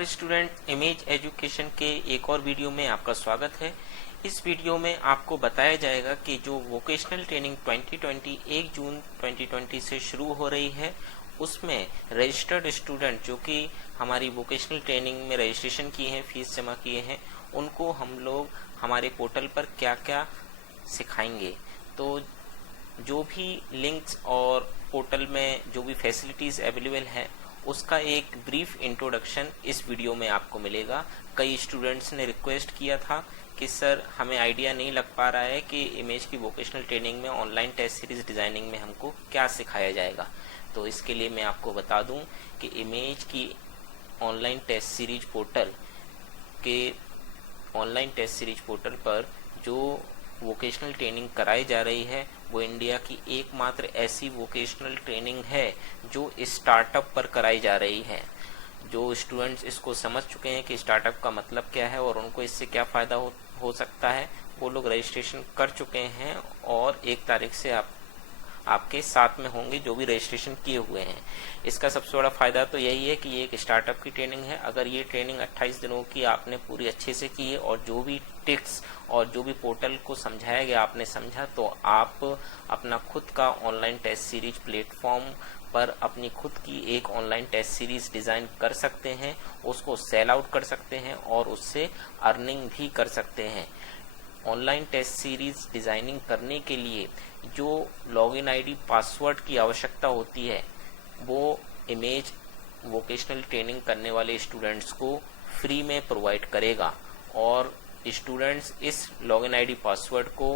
नमस्कार student, image education के एक और वीडियो में आपका स्वागत है। इस वीडियो में आपको बताया जाएगा कि जो वोकेशनल ट्रेनिंग 2020 1 जून 2020 से शुरू हो रही है, उसमें रजिस्टर्ड स्टूडेंट जो कि हमारी वोकेशनल ट्रेनिंग में रजिस्ट्रेशन किए हैं, फीस जमा किए हैं, उनको हम लोग हमारे पोर्टल पर क्या क्या सिखाएंगे। तो जो भी लिंक्स और पोर्टल में जो भी फैसिलिटीज़ अवेलेबल है, उसका एक ब्रीफ इंट्रोडक्शन इस वीडियो में आपको मिलेगा। कई स्टूडेंट्स ने रिक्वेस्ट किया था कि सर हमें आइडिया नहीं लग पा रहा है कि इमेज की वोकेशनल ट्रेनिंग में ऑनलाइन टेस्ट सीरीज डिज़ाइनिंग में हमको क्या सिखाया जाएगा। तो इसके लिए मैं आपको बता दूं कि इमेज की ऑनलाइन टेस्ट सीरीज पोर्टल पर जो वोकेशनल ट्रेनिंग कराई जा रही है, वो इंडिया की एकमात्र ऐसी वोकेशनल ट्रेनिंग है जो स्टार्टअप पर कराई जा रही है। जो स्टूडेंट्स इसको समझ चुके हैं कि स्टार्टअप का मतलब क्या है और उनको इससे क्या फ़ायदा हो सकता है, वो लोग रजिस्ट्रेशन कर चुके हैं और 1 तारीख से आपके साथ में होंगे जो भी रजिस्ट्रेशन किए हुए हैं। इसका सबसे बड़ा फ़ायदा तो यही है कि ये एक स्टार्टअप की ट्रेनिंग है। अगर ये ट्रेनिंग 28 दिनों की आपने पूरी अच्छे से की है और जो भी टिप्स और जो भी पोर्टल को समझाया गया आपने समझा, तो आप अपना खुद का ऑनलाइन टेस्ट सीरीज प्लेटफॉर्म पर अपनी खुद की एक ऑनलाइन टेस्ट सीरीज डिज़ाइन कर सकते हैं, उसको सेल आउट कर सकते हैं और उससे अर्निंग भी कर सकते हैं। ऑनलाइन टेस्ट सीरीज डिज़ाइनिंग करने के लिए जो लॉगिन आईडी पासवर्ड की आवश्यकता होती है, वो इमेज वोकेशनल ट्रेनिंग करने वाले स्टूडेंट्स को फ्री में प्रोवाइड करेगा और स्टूडेंट्स इस लॉगिन आईडी पासवर्ड को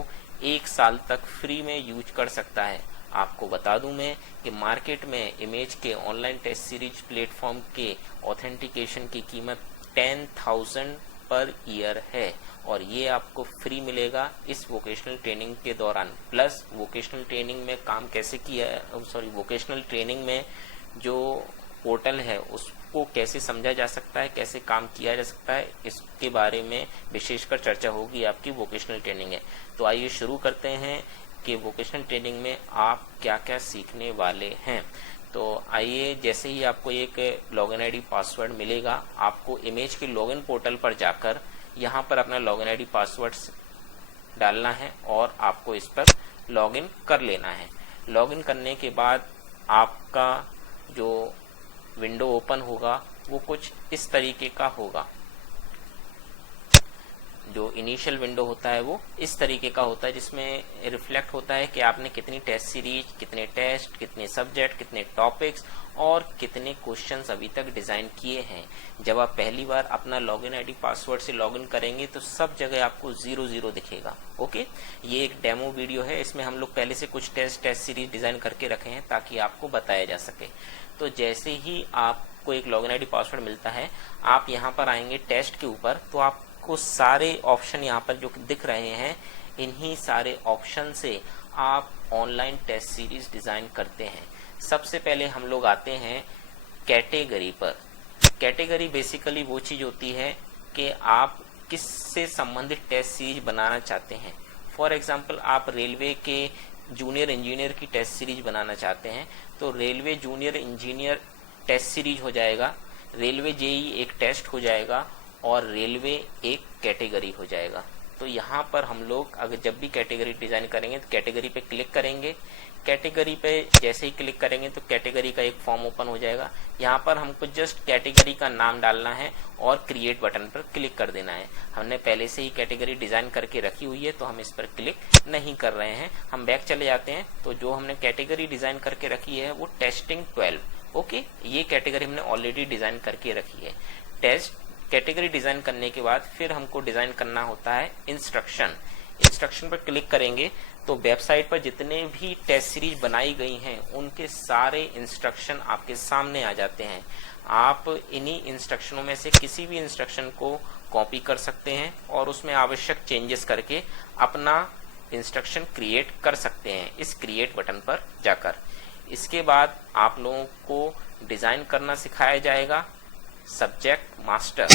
1 साल तक फ्री में यूज कर सकता है। आपको बता दूं मैं कि मार्केट में इमेज के ऑनलाइन टेस्ट सीरीज प्लेटफॉर्म के ऑथेंटिकेशन की कीमत 10,000 पर ईयर है और ये आपको फ्री मिलेगा इस वोकेशनल ट्रेनिंग के दौरान। प्लस वोकेशनल ट्रेनिंग में काम कैसे किया, वोकेशनल ट्रेनिंग में जो पोर्टल है उसको कैसे समझा जा सकता है, कैसे काम किया जा सकता है, इसके बारे में विशेषकर चर्चा होगी आपकी वोकेशनल ट्रेनिंग है। तो आइए शुरू करते हैं कि वोकेशनल ट्रेनिंग में आप क्या क्या सीखने वाले हैं। तो आइए, जैसे ही आपको एक लॉगिन आईडी पासवर्ड मिलेगा, आपको इमेज के लॉगिन पोर्टल पर जाकर यहाँ पर अपना लॉगिन आईडी पासवर्ड डालना है और आपको इस पर लॉगिन कर लेना है। लॉगिन करने के बाद आपका जो विंडो ओपन होगा वो कुछ इस तरीके का होगा। जो इनिशियल विंडो होता है वो इस तरीके का होता है, जिसमें रिफ्लेक्ट होता है कि आपने कितनी टेस्ट सीरीज, कितने टेस्ट, कितने सब्जेक्ट, कितने टॉपिक्स और कितने क्वेश्चंस अभी तक डिजाइन किए हैं। जब आप पहली बार अपना लॉगिन आईडी पासवर्ड से लॉगिन करेंगे तो सब जगह आपको 0 दिखेगा। ओके, ये एक डेमो वीडियो है, इसमें हम लोग पहले से कुछ टेस्ट सीरीज डिजाइन करके रखे हैं ताकि आपको बताया जा सके। तो जैसे ही आपको एक लॉगिन आईडी पासवर्ड मिलता है, आप यहाँ पर आएंगे टेस्ट के ऊपर, तो आपको सारे ऑप्शन यहाँ पर जो दिख रहे हैं, इन्हीं सारे ऑप्शन से आप ऑनलाइन टेस्ट सीरीज डिजाइन करते हैं। सबसे पहले हम लोग आते हैं कैटेगरी पर। कैटेगरी बेसिकली वो चीज होती है कि आप किससे संबंधित टेस्ट सीरीज बनाना चाहते हैं। फॉर एग्जांपल, आप रेलवे के जूनियर इंजीनियर की टेस्ट सीरीज बनाना चाहते हैं, तो railway junior engineer test series हो जाएगा, रेलवे जेई एक टेस्ट हो जाएगा और रेलवे एक कैटेगरी हो जाएगा। तो यहाँ पर हम लोग अगर जब भी कैटेगरी डिजाइन करेंगे तो कैटेगरी पे क्लिक करेंगे। कैटेगरी पे जैसे ही क्लिक करेंगे तो कैटेगरी का एक फॉर्म ओपन हो जाएगा। यहाँ पर हमको जस्ट कैटेगरी का नाम डालना है और क्रिएट बटन पर क्लिक कर देना है। हमने पहले से ही कैटेगरी डिजाइन करके रखी हुई है तो हम इस पर क्लिक नहीं कर रहे हैं। हम बैक चले जाते हैं, तो जो हमने कैटेगरी डिजाइन करके रखी है वो टेस्टिंग 12। ओके, ये कैटेगरी हमने ऑलरेडी डिजाइन करके रखी है। टेस्ट कैटेगरी डिजाइन करने के बाद फिर हमको डिजाइन करना होता है इंस्ट्रक्शन पर क्लिक करेंगे तो वेबसाइट पर जितने भी टेस्ट सीरीज बनाई गई हैं उनके सारे इंस्ट्रक्शन आपके सामने आ जाते हैं। आप इन्हीं इंस्ट्रक्शनों में से किसी भी इंस्ट्रक्शन को कॉपी कर सकते हैं और उसमें आवश्यक चेंजेस करके अपना इंस्ट्रक्शन क्रिएट कर सकते हैं इस क्रिएट बटन पर जाकर। इसके बाद आप लोगों को डिजाइन करना सिखाया जाएगा सब्जेक्ट मास्टर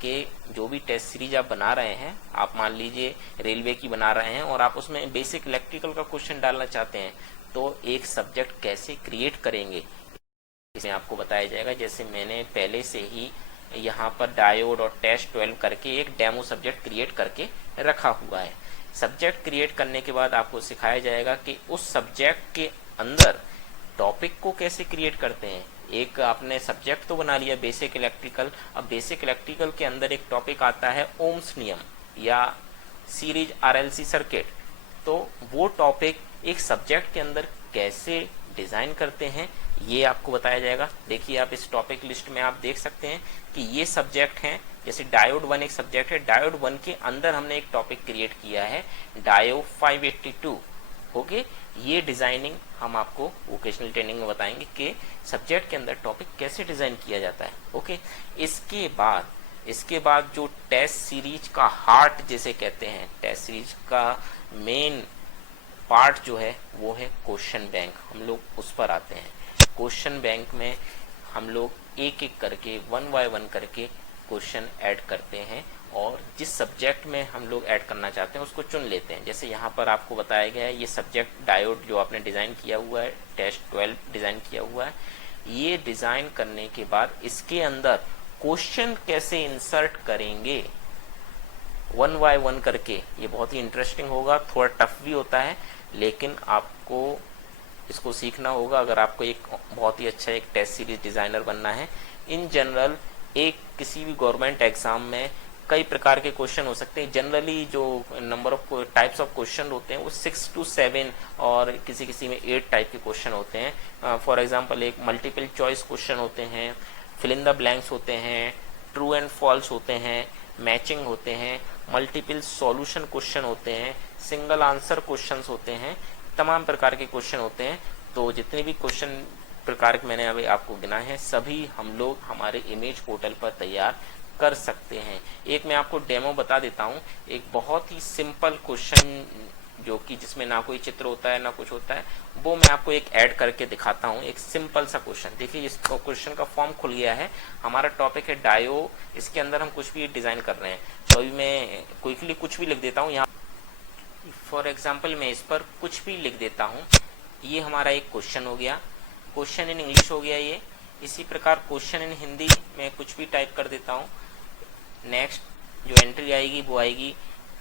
के। जो भी टेस्ट सीरीज आप बना रहे हैं, आप मान लीजिए रेलवे की बना रहे हैं और आप उसमें बेसिक इलेक्ट्रिकल का क्वेश्चन डालना चाहते हैं, तो एक सब्जेक्ट कैसे क्रिएट करेंगे इसमें आपको बताया जाएगा। जैसे मैंने पहले से ही यहाँ पर डायोड और टेस्ट 12 करके एक डेमो सब्जेक्ट क्रिएट करके रखा हुआ है। सब्जेक्ट क्रिएट करने के बाद आपको सिखाया जाएगा कि उस सब्जेक्ट के अंदर टॉपिक को कैसे क्रिएट करते हैं। एक आपने सब्जेक्ट तो बना लिया बेसिक इलेक्ट्रिकल, अब बेसिक इलेक्ट्रिकल के अंदर एक टॉपिक आता है ओम्स नियम या सीरीज आरएलसी सर्किट, तो वो टॉपिक एक सब्जेक्ट के अंदर कैसे डिजाइन करते हैं ये आपको बताया जाएगा। देखिए आप इस टॉपिक लिस्ट में आप देख सकते हैं कि ये सब्जेक्ट हैं, जैसे डायोड 1 एक सब्जेक्ट है, डायोड 1 के अंदर हमने एक टॉपिक क्रिएट किया है डायो 582। ओके, ये डिजाइनिंग हम आपको वोकेशनल ट्रेनिंग में बताएंगे कि सब्जेक्ट के अंदर टॉपिक कैसे डिजाइन किया जाता है। ओके, इसके बाद जो टेस्ट सीरीज का हार्ट जिसे कहते हैं, टेस्ट सीरीज का मेन पार्ट जो है वो है क्वेश्चन बैंक। हम लोग उस पर आते हैं। क्वेश्चन बैंक में हम लोग एक एक करके 1 बाय 1 करके क्वेश्चन ऐड करते हैं और जिस सब्जेक्ट में हम लोग ऐड करना चाहते हैं उसको चुन लेते हैं। जैसे यहाँ पर आपको बताया गया है ये सब्जेक्ट डायोड जो आपने डिजाइन किया हुआ है, टेस्ट 12 डिजाइन किया हुआ है। ये डिजाइन करने के बाद इसके अंदर क्वेश्चन कैसे इंसर्ट करेंगे 1 बाय 1 करके, ये बहुत ही इंटरेस्टिंग होगा। थोड़ा टफ भी होता है लेकिन आपको इसको सीखना होगा अगर आपको एक बहुत ही अच्छा एक टेस्ट सीरीज डिजाइनर बनना है। इन जनरल एक किसी भी गवर्नमेंट एग्जाम में कई प्रकार के क्वेश्चन हो सकते हैं। जनरली जो number of types of question होते हैं वो 6 to 7 और किसी में 8 टाइप के क्वेश्चन होते हैं। फॉर एग्जांपल एक मल्टीपल चॉइस क्वेश्चन होते हैं, फिल इन द ब्लैंक्स होते हैं, ट्रू एंड फॉल्स होते हैं, मैचिंग होते हैं, मल्टीपल सॉल्यूशन क्वेश्चन होते हैं, सिंगल आंसर क्वेश्चंस होते हैं, तमाम प्रकार के क्वेश्चन होते हैं। तो जितने भी क्वेश्चन प्रकार के मैंने अभी आपको गिनाए हैं सभी हम लोग हमारे इमेज पोर्टल पर तैयार कर सकते हैं। एक मैं आपको डेमो बता देता हूं, एक बहुत ही सिंपल क्वेश्चन जो कि जिसमें ना कोई चित्र होता है ना कुछ होता है, वो मैं आपको एक ऐड करके दिखाता हूं। एक सिंपल सा क्वेश्चन देखिए, इस क्वेश्चन का फॉर्म खुल गया है। हमारा टॉपिक है डायो, इसके अंदर हम कुछ भी डिजाइन कर रहे हैं। तो अभी मैं क्विकली कुछ भी लिख देता हूँ यहाँ। फॉर एग्जाम्पल मैं इस पर कुछ भी लिख देता हूँ। ये हमारा एक क्वेश्चन हो गया, क्वेश्चन इन इंग्लिश हो गया ये। इसी प्रकार क्वेश्चन इन हिंदी में कुछ भी टाइप कर देता हूँ। नेक्स्ट जो एंट्री आएगी वो आएगी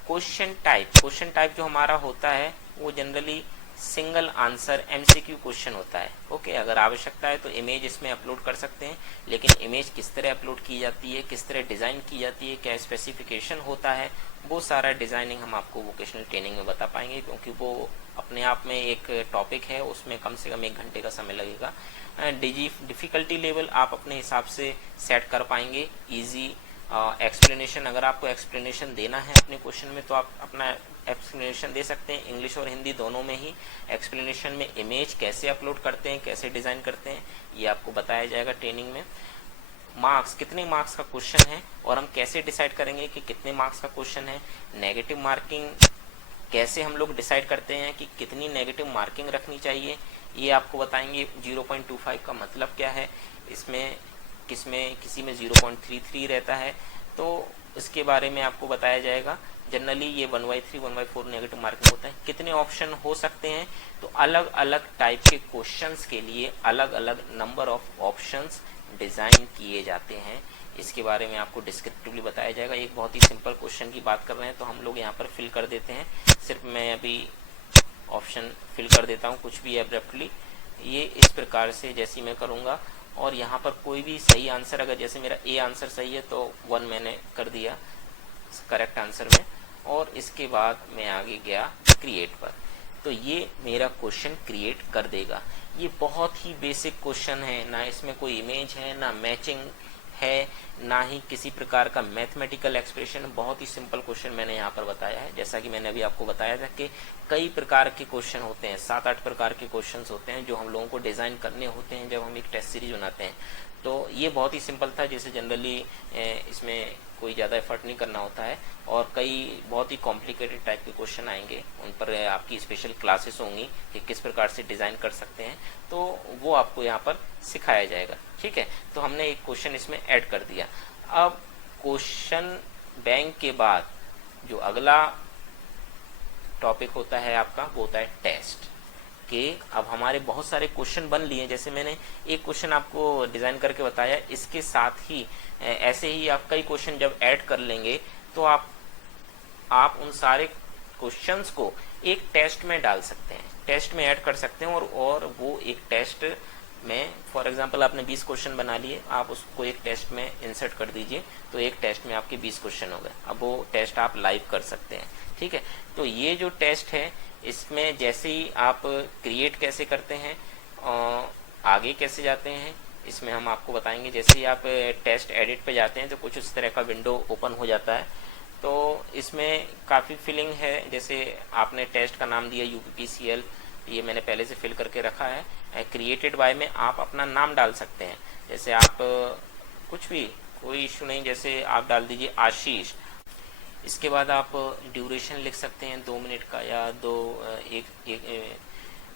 क्वेश्चन टाइप। क्वेश्चन टाइप जो हमारा होता है वो generally single answer MCQ question होता है। ओके, अगर आवश्यकता है तो इमेज इसमें अपलोड कर सकते हैं, लेकिन इमेज किस तरह अपलोड की जाती है, किस तरह डिजाइन की जाती है, क्या स्पेसिफिकेशन होता है, वो सारा डिजाइनिंग हम आपको वोकेशनल ट्रेनिंग में बता पाएंगे, क्योंकि वो अपने आप में एक टॉपिक है, उसमें कम से कम 1 घंटे का समय लगेगा। डिफिकल्टी लेवल आप अपने हिसाब से सेट कर पाएंगे। इजी एक्सप्लेनेशन, अगर आपको एक्सप्लेनेशन देना है अपने क्वेश्चन में तो आप अपना एक्सप्लेनेशन दे सकते हैं, इंग्लिश और हिंदी दोनों में ही। एक्सप्लेनेशन में इमेज कैसे अपलोड करते हैं, कैसे डिजाइन करते हैं, ये आपको बताया जाएगा ट्रेनिंग में। मार्क्स, कितने मार्क्स का क्वेश्चन है और हम कैसे डिसाइड करेंगे कि कितने मार्क्स का क्वेश्चन है। नेगेटिव मार्किंग कैसे हम लोग डिसाइड करते हैं कि कितनी नेगेटिव मार्किंग रखनी चाहिए, ये आपको बताएंगे। 0.25 का मतलब क्या है, इसमें किसी में 0.33 रहता है, तो इसके बारे में आपको बताया जाएगा। जनरली ये 1/3 1/4 नेगेटिव मार्किंग होता है। कितने ऑप्शन हो सकते हैं, तो अलग अलग टाइप के क्वेश्चंस के लिए अलग अलग नंबर ऑफ ऑप्शंस डिजाइन किए जाते हैं। इसके बारे में आपको डिस्क्रिप्टिवली बताया जाएगा। एक बहुत ही सिंपल क्वेश्चन की बात कर रहे हैं तो हम लोग यहाँ पर फिल कर देते हैं। सिर्फ मैं अभी ऑप्शन फिल कर देता हूँ कुछ भी एब्रप्टली, ये इस प्रकार से जैसे मैं करूँगा। और यहाँ पर कोई भी सही आंसर, अगर जैसे मेरा ए आंसर सही है तो 1 मैंने कर दिया करेक्ट आंसर में, और इसके बाद मैं आगे गया क्रिएट पर, तो ये मेरा क्वेश्चन क्रिएट कर देगा। ये बहुत ही बेसिक क्वेश्चन है, ना इसमें कोई इमेज है, ना मैचिंग है, ना ही किसी प्रकार का मैथमेटिकल एक्सप्रेशन। बहुत ही सिंपल क्वेश्चन मैंने यहाँ पर बताया है। जैसा कि मैंने अभी आपको बताया था कि कई प्रकार के क्वेश्चन होते हैं, 7-8 प्रकार के क्वेश्चंस होते हैं जो हम लोगों को डिजाइन करने होते हैं जब हम एक टेस्ट सीरीज बनाते हैं। तो ये बहुत ही सिंपल था, जैसे जनरली इसमें कोई ज़्यादा एफर्ट नहीं करना होता है। और कई बहुत ही कॉम्प्लिकेटेड टाइप के क्वेश्चन आएंगे, उन पर आपकी स्पेशल क्लासेस होंगी कि किस प्रकार से डिज़ाइन कर सकते हैं, तो वो आपको यहाँ पर सिखाया जाएगा। ठीक है, तो हमने एक क्वेश्चन इसमें ऐड कर दिया। अब क्वेश्चन बैंक के बाद जो अगला टॉपिक होता है आपका वो होता है टेस्ट। ओके, अब हमारे बहुत सारे क्वेश्चन बन लिए। जैसे मैंने एक क्वेश्चन आपको डिजाइन करके बताया, इसके साथ ही ऐसे ही आप कई क्वेश्चन जब ऐड कर लेंगे तो आप उन सारे क्वेश्चंस को एक टेस्ट में डाल सकते हैं, टेस्ट में ऐड कर सकते हैं और वो एक टेस्ट में, फॉर एग्जांपल आपने 20 क्वेश्चन बना लिए, आप उसको एक टेस्ट में इंसर्ट कर दीजिए तो एक टेस्ट में आपके 20 क्वेश्चन हो गए। अब वो टेस्ट आप लाइव कर सकते हैं। ठीक है, तो ये जो टेस्ट है इसमें जैसे ही आप क्रिएट कैसे करते हैं, आगे कैसे जाते हैं, इसमें हम आपको बताएंगे। जैसे ही आप टेस्ट एडिट पे जाते हैं तो कुछ उस तरह का विंडो ओपन हो जाता है। तो इसमें काफ़ी फिलिंग है। जैसे आपने टेस्ट का नाम दिया UPPCL, ये मैंने पहले से फिल करके रखा है। क्रिएटेड बाय में आप अपना नाम डाल सकते हैं। जैसे आप कुछ भी, कोई इशू नहीं, जैसे आप डाल दीजिए आशीष। इसके बाद आप ड्यूरेशन लिख सकते हैं 2 मिनट का या एक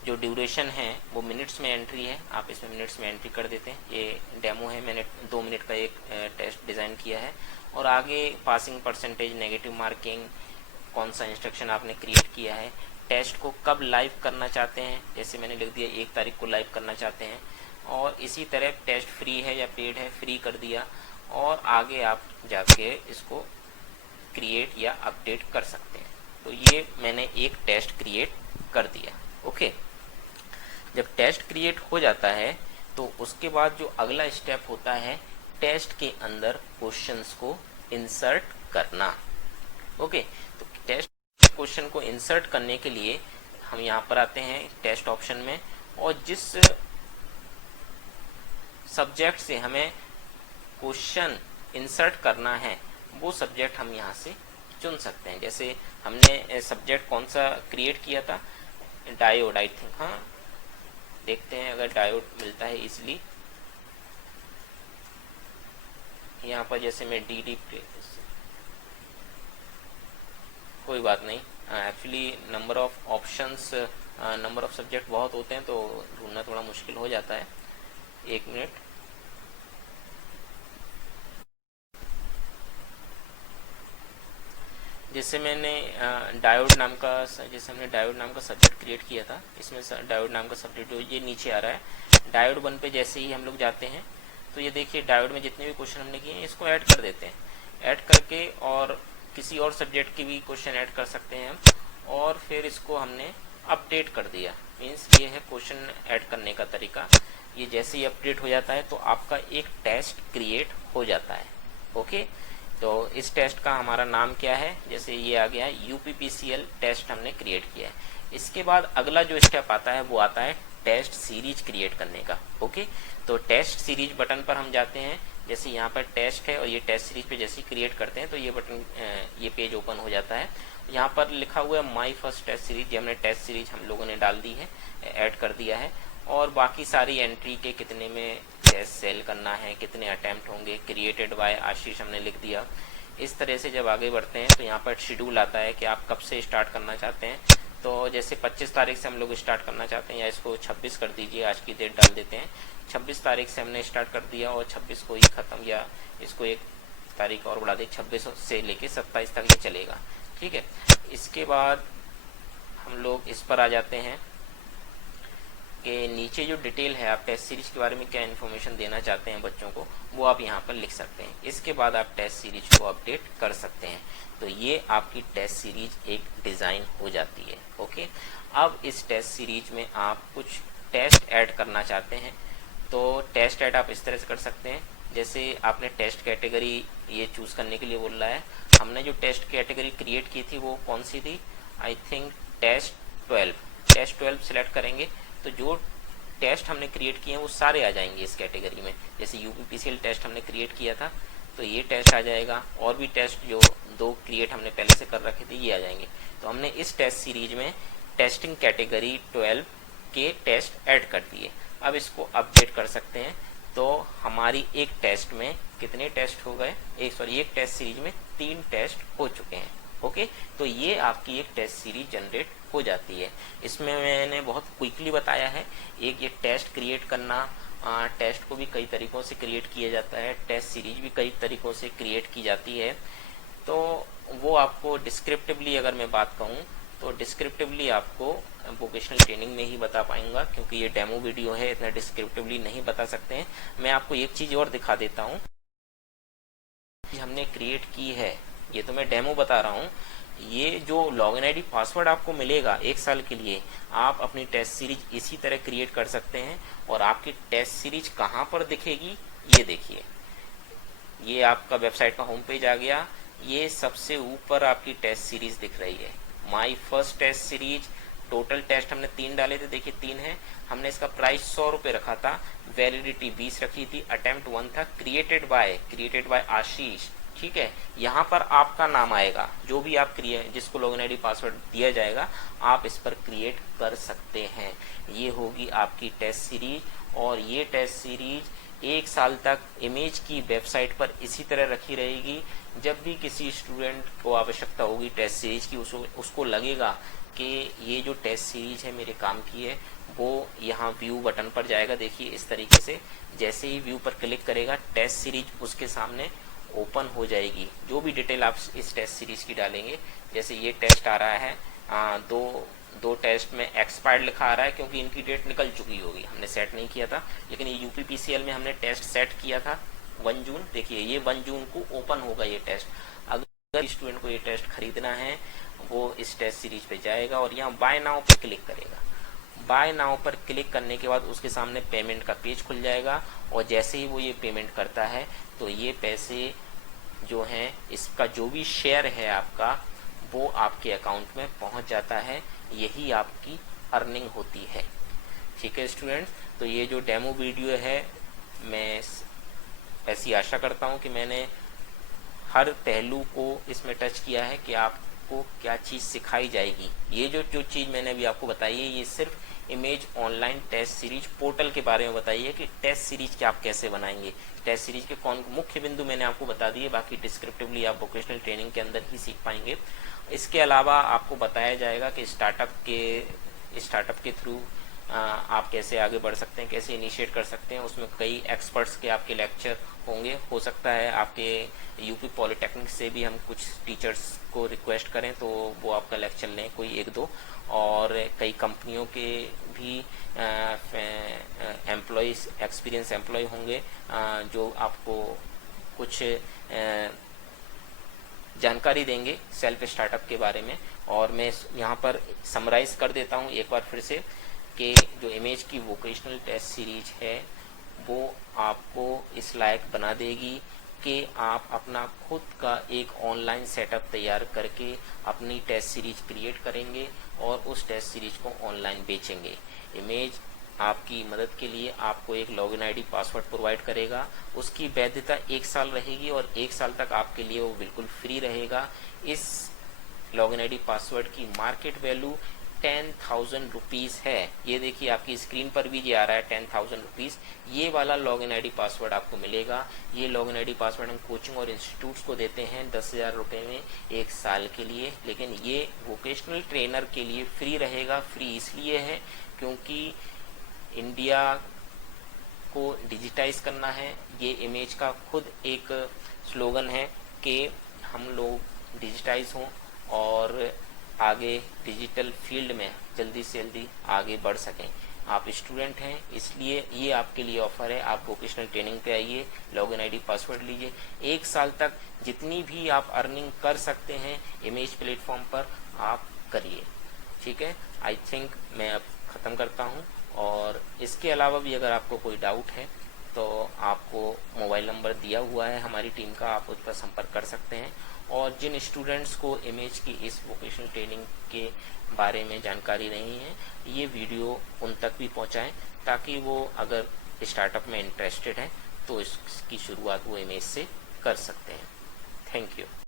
जो ड्यूरेशन है वो मिनट्स में एंट्री है, आप इसमें मिनट्स में एंट्री कर देते हैं। ये डेमो है, मैंने 2 मिनट का एक टेस्ट डिज़ाइन किया है। और आगे पासिंग परसेंटेज, नेगेटिव मार्किंग, कौन सा इंस्ट्रक्शन आपने क्रिएट किया है, टेस्ट को कब लाइव करना चाहते हैं, जैसे मैंने लिख दिया 1 तारीख को लाइव करना चाहते हैं। और इसी तरह टेस्ट फ्री है या पेड है, फ्री कर दिया। और आगे आप जाके इसको क्रिएट या अपडेट कर सकते हैं। तो ये मैंने एक टेस्ट क्रिएट कर दिया। ओके, जब टेस्ट क्रिएट हो जाता है तो उसके बाद जो अगला स्टेप होता है, टेस्ट के अंदर क्वेश्चंस को इंसर्ट करना। ओके, तो टेस्ट क्वेश्चन को इंसर्ट करने के लिए हम यहाँ पर आते हैं टेस्ट ऑप्शन में, और जिस सब्जेक्ट से हमें क्वेश्चन इंसर्ट करना है वो सब्जेक्ट हम यहाँ से चुन सकते हैं। जैसे हमने सब्जेक्ट कौन सा क्रिएट किया था, डायोड, आई थिंक। हाँ, देखते हैं अगर डायोड मिलता है इजीली। यहाँ पर जैसे मैं DD, कोई बात नहीं, actually number of options, number of subject बहुत होते हैं तो ढूंढना थोड़ा मुश्किल हो जाता है। 1 मिनट। जैसे मैंने डायोड नाम का, जैसे हमने डायोड नाम का सब्जेक्ट क्रिएट किया था, इसमें डायोड नाम का सब्जेक्ट ये नीचे आ रहा है। डायोड 1 पे जैसे ही हम लोग जाते हैं तो ये देखिए डायोड में जितने भी क्वेश्चन हमने किए हैं इसको ऐड कर देते हैं। ऐड करके और किसी और सब्जेक्ट के भी क्वेश्चन ऐड कर सकते हैं हम, और फिर इसको हमने अपडेट कर दिया। मीन्स ये है क्वेश्चन ऐड करने का तरीका। ये जैसे ही अपडेट हो जाता है तो आपका एक टेस्ट क्रिएट हो जाता है। ओके, तो इस टेस्ट का हमारा नाम क्या है, जैसे ये आ गया UPPCL टेस्ट हमने क्रिएट किया है। इसके बाद अगला जो स्टेप आता है वो आता है टेस्ट सीरीज क्रिएट करने का। ओके, तो टेस्ट सीरीज बटन पर हम जाते हैं। जैसे यहाँ पर टेस्ट है और ये टेस्ट सीरीज पे जैसे क्रिएट करते हैं तो ये बटन, ये पेज ओपन हो जाता है। यहाँ पर लिखा हुआ है माई फर्स्ट टेस्ट सीरीज, ये हमने टेस्ट सीरीज हम लोगों ने डाल दी है, ऐड कर दिया है। और बाकी सारी एंट्री के कितने में टेस्ट सेल करना है, कितने अटेम्प्ट होंगे, क्रिएटेड बाय आशीष हमने लिख दिया। इस तरह से जब आगे बढ़ते हैं तो यहाँ पर शेड्यूल आता है कि आप कब से स्टार्ट करना चाहते हैं। तो जैसे 25 तारीख से हम लोग स्टार्ट करना चाहते हैं, या इसको 26 कर दीजिए, आज की डेट डाल देते हैं। 26 तारीख से हमने स्टार्ट कर दिया और 26 को ही ख़त्म, या इसको 1 तारीख और बढ़ा दी, 26 से लेके 27 तक ये चलेगा। ठीक है, इसके बाद हम लोग इस पर आ जाते हैं कि नीचे जो डिटेल है, आप टेस्ट सीरीज के बारे में क्या इन्फॉर्मेशन देना चाहते हैं बच्चों को, वो आप यहाँ पर लिख सकते हैं। इसके बाद आप टेस्ट सीरीज को अपडेट कर सकते हैं। तो ये आपकी टेस्ट सीरीज एक डिज़ाइन हो जाती है। ओके, अब इस टेस्ट सीरीज में आप कुछ टेस्ट ऐड करना चाहते हैं तो टेस्ट ऐड आप इस तरह से कर सकते हैं। जैसे आपने टेस्ट कैटेगरी ये चूज़ करने के लिए बोल रहा है। हमने जो टेस्ट कैटेगरी क्रिएट की थी वो कौन सी थी, I think test 12। Test 12 select करेंगे तो जो टेस्ट हमने क्रिएट किए हैं वो सारे आ जाएंगे इस कैटेगरी में। जैसे UPPCL टेस्ट हमने क्रिएट किया था तो ये टेस्ट आ जाएगा, और भी टेस्ट जो 2 क्रिएट हमने पहले से कर रखे थे ये आ जाएंगे। तो हमने इस टेस्ट सीरीज में टेस्टिंग कैटेगरी 12 के टेस्ट ऐड कर दिए। अब इसको अपडेट कर सकते हैं। तो हमारी एक टेस्ट में कितने टेस्ट हो गए, एक टेस्ट सीरीज में 3 टेस्ट हो चुके हैं। ओके, तो ये आपकी एक टेस्ट सीरीज जनरेट हो जाती है। इसमें मैंने बहुत क्विकली बताया है। एक ये टेस्ट क्रिएट करना, टेस्ट को भी कई तरीकों से क्रिएट किया जाता है, टेस्ट सीरीज भी कई तरीकों से क्रिएट की जाती है। तो वो आपको डिस्क्रिप्टिवली अगर मैं बात कहूँ तो डिस्क्रिप्टिवली आपको वोकेशनल ट्रेनिंग में ही बता पाऊंगा, क्योंकि ये डेमो वीडियो है, इतना डिस्क्रिप्टिवली नहीं बता सकते हैं। मैं आपको एक चीज़ और दिखा देता हूँ कि हमने क्रिएट की है, ये तो मैं डेमो बता रहा हूँ। ये जो लॉगिन आईडी पासवर्ड आपको मिलेगा 1 साल के लिए, आप अपनी टेस्ट सीरीज इसी तरह क्रिएट कर सकते हैं। और आपकी टेस्ट सीरीज कहाँ पर दिखेगी, ये देखिए, ये आपका वेबसाइट का होम पेज आ गया। ये सबसे ऊपर आपकी टेस्ट सीरीज दिख रही है, my first test series. Total test हमने 3 डाले थे, देखिए 3 है। हमने इसका प्राइस 100 रुपये रखा था, वैलिडिटी 20 रखी थी, अटेम्प्ट 1 था, क्रिएटेड बाय आशीष। ठीक है, यहाँ पर आपका नाम आएगा, जो भी आप जिसको लॉगिन आईडी पासवर्ड दिया जाएगा आप इस पर क्रिएट कर सकते हैं। ये होगी आपकी टेस्ट सीरीज, और ये टेस्ट सीरीज 1 साल तक इमेज की वेबसाइट पर इसी तरह रखी रहेगी। जब भी किसी स्टूडेंट को आवश्यकता होगी टेस्ट सीरीज की, उसको लगेगा कि ये जो टेस्ट सीरीज है मेरे काम की है, वो यहाँ व्यू बटन पर जाएगा। देखिए इस तरीके से जैसे ही व्यू पर क्लिक करेगा, टेस्ट सीरीज उसके सामने ओपन हो जाएगी। जो भी डिटेल आप इस टेस्ट सीरीज की डालेंगे, जैसे ये टेस्ट आ रहा है, दो टेस्ट में एक्सपायर्ड लिखा आ रहा है, क्योंकि इनकी डेट निकल चुकी होगी, हमने सेट नहीं किया था। लेकिन ये यूपीपीसीएल में हमने टेस्ट सेट किया था 1 जून। देखिए ये 1 जून को ओपन होगा ये टेस्ट। अगर स्टूडेंट को ये टेस्ट खरीदना है, वो इस टेस्ट सीरीज पे जाएगा और यहाँ बाय नाउ पे क्लिक करेगा। बाय नाउ पर क्लिक करने के बाद उसके सामने पेमेंट का पेज खुल जाएगा, और जैसे ही वो ये पेमेंट करता है तो ये पैसे जो हैं, इसका जो भी शेयर है आपका, वो आपके अकाउंट में पहुंच जाता है। यही आपकी अर्निंग होती है। ठीक है स्टूडेंट्स, तो ये जो डेमो वीडियो है, मैं ऐसी आशा करता हूं कि मैंने हर पहलू को इसमें टच किया है कि आपको क्या चीज़ सिखाई जाएगी। ये जो चीज़ मैंने अभी आपको बताई है, ये सिर्फ image online test series portal के बारे में बताइए कि टेस्ट सीरीज के आप कैसे बनाएंगे। टेस्ट सीरीज के कौन मुख्य बिंदु मैंने आपको बता दिए, बाकी डिस्क्रिप्टिवली आप वोकेशनल ट्रेनिंग के अंदर ही सीख पाएंगे। इसके अलावा आपको बताया जाएगा कि स्टार्टअप के थ्रू आप कैसे आगे बढ़ सकते हैं, कैसे इनिशिएट कर सकते हैं। उसमें कई एक्सपर्ट्स के आपके लेक्चर होंगे। हो सकता है आपके यूपी पॉलिटेक्निक से भी हम कुछ टीचर्स को रिक्वेस्ट करें तो वो आपका लेक्चर लें, कोई 1-2। और कई कंपनियों के भी एम्प्लॉयज़, एक्सपीरियंस एम्प्लॉय होंगे जो आपको कुछ जानकारी देंगे सेल्फ स्टार्टअप के बारे में। और मैं यहाँ पर समराइज कर देता हूँ एक बार फिर से कि जो इमेज की वोकेशनल टेस्ट सीरीज है, वो आपको इस लायक बना देगी कि आप अपना खुद का एक ऑनलाइन सेटअप तैयार करके अपनी टेस्ट सीरीज क्रिएट करेंगे और उस टेस्ट सीरीज को ऑनलाइन बेचेंगे। इमेज आपकी मदद के लिए आपको एक लॉगिन आईडी पासवर्ड प्रोवाइड करेगा। उसकी वैधता 1 साल रहेगी और 1 साल तक आपके लिए वो बिल्कुल फ्री रहेगा। इस लॉगिन आईडी पासवर्ड की मार्केट वैल्यू 10,000 रुपीज़ है। ये देखिए आपकी स्क्रीन पर भी ये आ रहा है 10,000 रुपीज़। ये वाला लॉगिन आईडी पासवर्ड आपको मिलेगा। ये लॉगिन आईडी पासवर्ड हम कोचिंग और इंस्टीट्यूट्स को देते हैं 10,000 रुपये में 1 साल के लिए। लेकिन ये वोकेशनल ट्रेनर के लिए फ्री रहेगा। फ्री इसलिए है क्योंकि इंडिया को डिजिटाइज करना है। ये इमेज का खुद एक स्लोगन है कि हम लोग डिजिटाइज हों और आगे डिजिटल फील्ड में जल्दी से जल्दी आगे बढ़ सकें। आप स्टूडेंट हैं इसलिए ये आपके लिए ऑफर है। आप वोकेशनल ट्रेनिंग पे आइए, लॉगिन आईडी पासवर्ड लीजिए। 1 साल तक जितनी भी आप अर्निंग कर सकते हैं इमेज प्लेटफॉर्म पर आप करिए। ठीक है, आई थिंक मैं अब ख़त्म करता हूँ। और इसके अलावा भी अगर आपको कोई डाउट है तो आपको मोबाइल नंबर दिया हुआ है हमारी टीम का, आप उस पर संपर्क कर सकते हैं। और जिन स्टूडेंट्स को इमेज की इस वोकेशनल ट्रेनिंग के बारे में जानकारी नहीं है, ये वीडियो उन तक भी पहुंचाएं ताकि वो अगर स्टार्टअप में इंटरेस्टेड हैं तो इसकी शुरुआत वो इमेज से कर सकते हैं। Thank you.